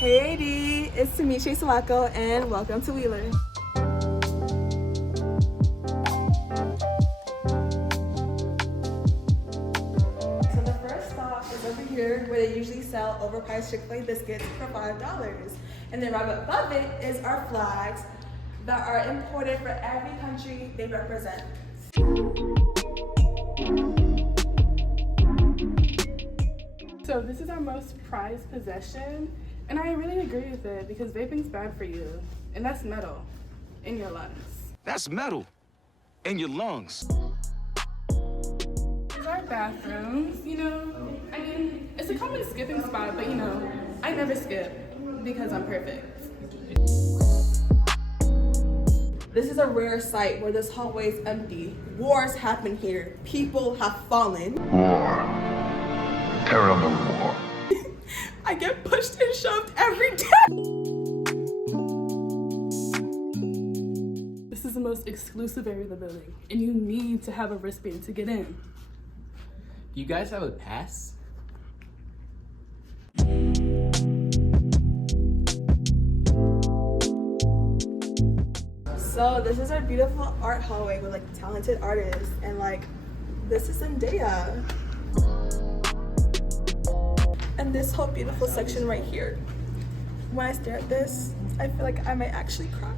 Hey D, it's Tamisha Sawako and welcome to Wheeler. So the first stop is over here where they usually sell overpriced Chick-fil-A biscuits for $5. And then right above it is our flags that are imported for every country they represent. So this is our most prized possession, and I really agree with it because vaping's bad for you, and that's metal in your lungs. That's metal in your lungs. These are bathrooms, I mean, it's a common skipping spot, but I never skip because I'm perfect. This is a rare sight where this hallway is empty. Wars happen here. People have fallen. Terrible war. I get pushed and shoved every day. This is the most exclusive area of the building, and you need to have a wristband to get in. You guys have a pass? So this is our beautiful art hallway with talented artists, and this is Zendaya. And this whole beautiful section right here. When I stare at this, I feel like I might actually cry.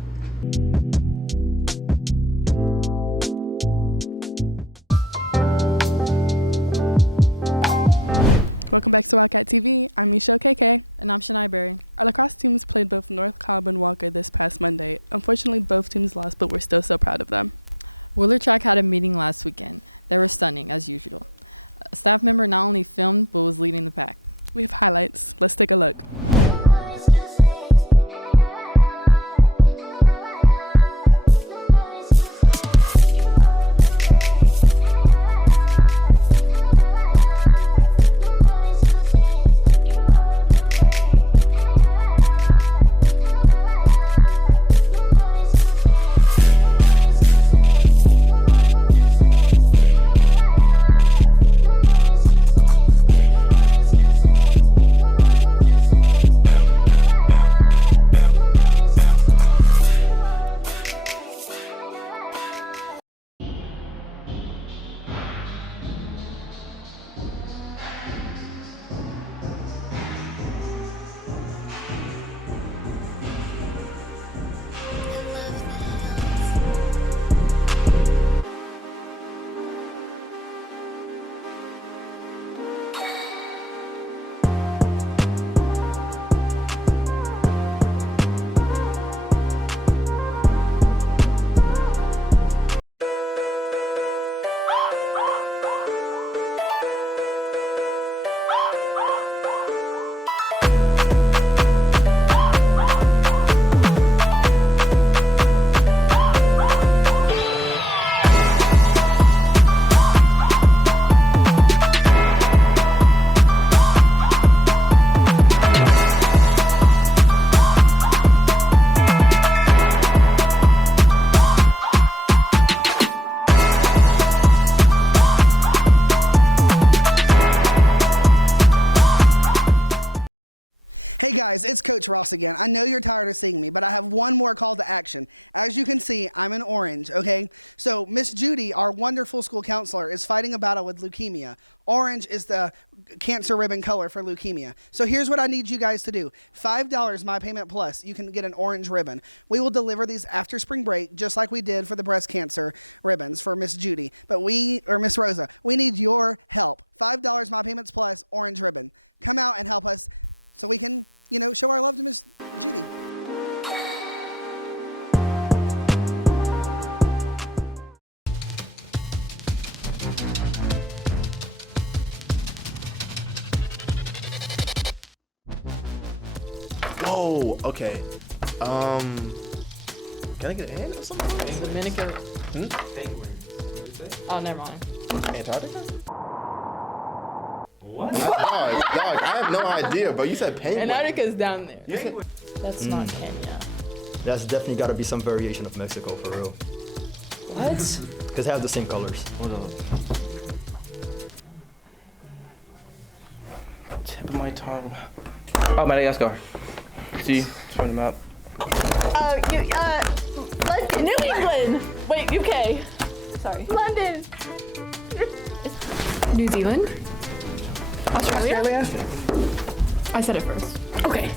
Welcome back to Wildcat TV. I'm Michelle KK. And I'm Shania Berry. Our lacrosse teams played both North Cobb and Walker this past Monday. Unfortunately, both teams lost, but we're still so proud of them. Wheeler Track had a meeting last weekend. They were stunning, as usual. A staff member not only filmed, but was leading the pack. We have highlights. Let's take a look. Hey guys, it's Coach Ross again. I know you're tired of seeing me, but I have one more call to action. As you can see, I'm in orange, okay? So Miss Judy, our wonderful school counselor, is fighting a battle with leukemia. Orange is the cancer ribbon color for leukemia. So here's what I need you guys to do. $5 My Payment Plus, you can get an orange ribbon. We will deliver these after spring break, just like we did for the breast cancer ribbons for Miss Judy. But Miss Rosa, we need your help. $5 My Payments Plus, orange ribbon. Come out and help us so we can, show our love to Miss Judy. Whoa, okay. Can I get an ant or something? Dominican. Penguin. Oh, never mind. Antarctica? What? Dog, I have no idea, but you said penguin. Antarctica's down there. Penguin. That's not Kenya. That's definitely got to be some variation of Mexico, for real. What? Because they have the same colors. Hold on. Tip of my tongue. Oh, Madagascar. See, turn them up. London. New England. Wait, UK. Sorry. London. New Zealand. Australia. I said it first. Okay.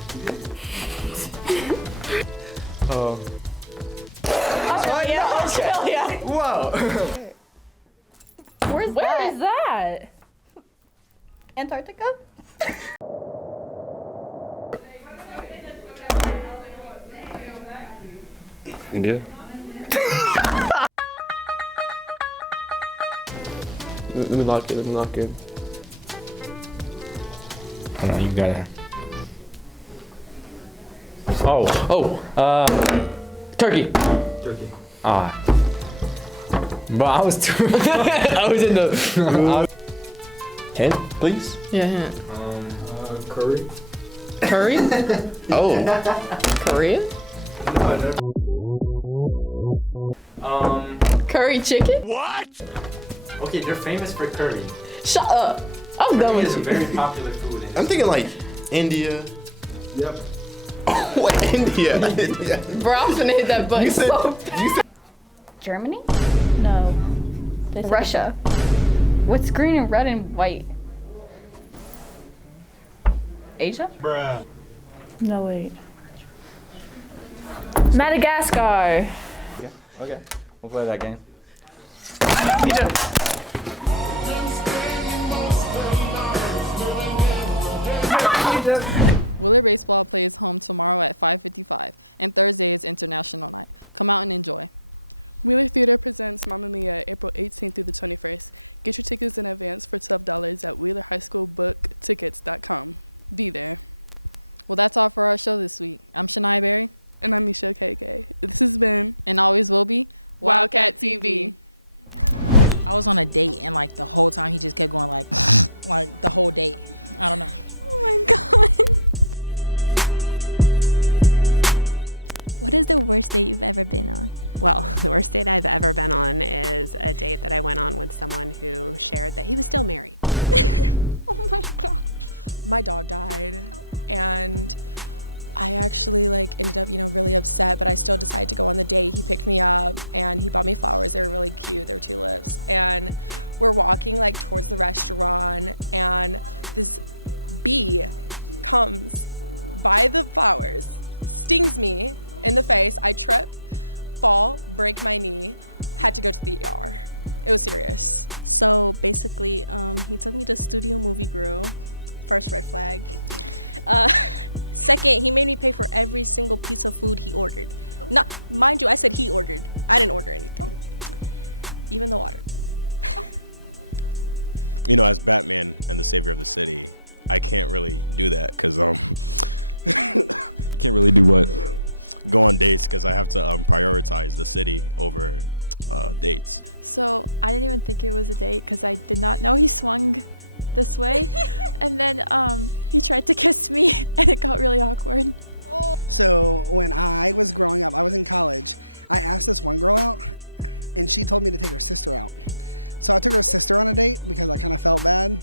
Australia. Wow. Where is that? Antarctica? India. Let me lock it. Hold on, you got it. Turkey. Ah. But I was too. I was in the. Hint, please. Yeah, hint. Curry. Curry? Oh. Korean? Curry chicken? Okay, they're famous for curry. Shut up. I'm done It's with a you. very popular food. I'm thinking like India. Yep. What, India? Bro, I'm finna hit that button so Germany? No. Russia. What's green and red and white? Asia? Bruh. No, wait. Madagascar. Okay. We'll play that game. Wheeler Baseball plays home tomorrow at 5:55, and Thursday is International Night. Come out and enjoy. Wheeler Theater presents Mamma Mia April 18th through the 21st. Get your tickets in advance for $12 at WheelerHighSchoolBookTickets.com. Be there. Well, that's all for our show this week. I'm Shania Berry. And I'm Michelle KK. This has been And always will be Wildcat TV. I was on a date and like the whole time he just kept going like like the whole date. I don't know. Oh my god. What is the worst date you've ever been on? Well, the worst date I've ever been on is a date that I went on with someone who shared that he was still married. Oh my god. My dog died and I actually ended up, really upset, but I still decided to go on the date. He picked me up and he bought me flowers. They were really cute. They were tulips. And we're walking towards the restaurant and this bee comes by the flowers, stings me in the face. I trip, fall, break my knee, had to go to the ER. It was serious. So basically, he took me to Studio Movie Grill. First red flag. Second, he made me pay for every single piece of food he ordered. Not, mind you, I said he ordered. I didn't order anything. Even the water. As Batman and the savior of the city, I can't really do that because You can't really do what? go on dates because I have to prioritize the city over dates. So I didn't even think it was a date because I did not know he swung this way. And then he tried to kiss me and it got really awkward. So when I was growing up, I was in college, I asked this one girl out and she told me to take her sister out. So I took her sister on a date because I kind of felt bad.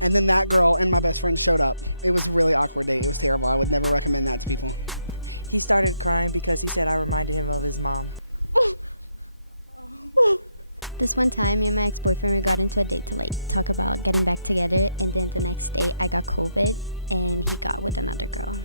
And then that girl and my best friend showed up. It was a really awkward date. It was terrible. I would never recommend that to people. He started crying because he said I reminded him of his mom. This one time, me and my ex-boyfriend, we got into a date to talk about getting back together, and then the next day I got COVID and he got with another girl.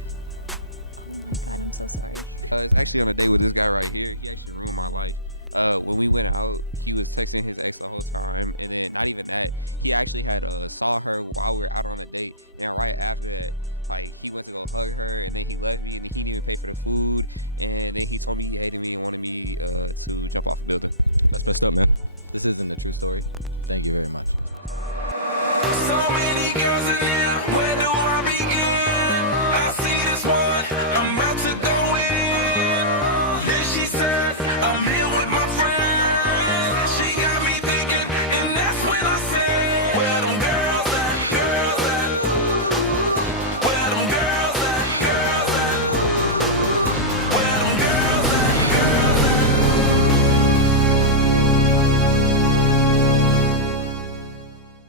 Oh my god, I'm so sorry. It's actually on a date with this guy right here. He actually ruined my life. When we went out, he was texting his ex the whole time, and then not even that, he actually had saw her while we were out on a date, and right after that, he went to go hug her, and then he left me, and he didn't even pay for the food, and then he told me he hated me and wanted me to jump off a building. That's messed up, man. This isn't a true story. Thank you very much. So many girls in